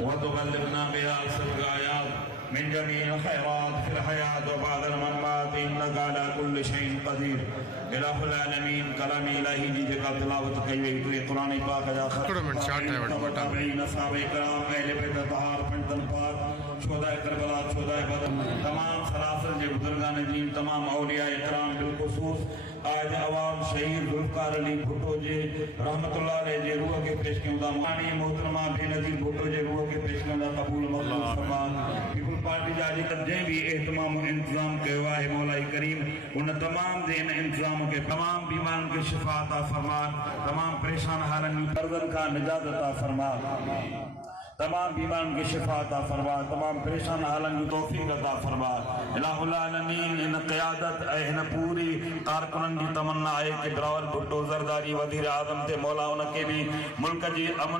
व तुबल्लिगना बिहा असल आयात मिन जमील खैरात फिल हयात व बादल ममात इन्नका अला कुल्लि शैइन कदीर इलाहुल आलमीन कलाम इलाही जी जेका तिलावत कई वई तो कुरान पाक जा खत्म साहबे कराम अहले बैत तहार पंजन पाक शोदा करबला शोदा बदर तमाम सरासर जे बुजुर्गान दीन तमाम औलिया इकराम बिलखुसूस आज अवाम शहीद जुल्फकार अली भुट्टो जे रहमतुल्लाह अलैह जे रूह के पेश कयूं मानी मोहतरमा बेनजीर भुट्टो जे रूह के पेश कयूं कबूल मक़बूल फरमा पीपल पार्टी जा जेकर जे भी एहतमाम इंतजाम कयो आहे मौला करीम उन तमाम जे इन इंतजाम के तमाम बीमारन के शिफा अता फरमा तमाम परेशान हालन दर्दन का निजात अता फरमा तमाम बीमारन की शिफा अता फरमा तमाम परेशान हालन की तौफीक अता फरमा इलाहुल आलमीन इन क़यादत इन पूरी कारकुनन की तमन्ना है कि बिलावल भुट्टो ज़रदारी वज़ीर आज़म थे मौला उनके भी मुल्क जी अमन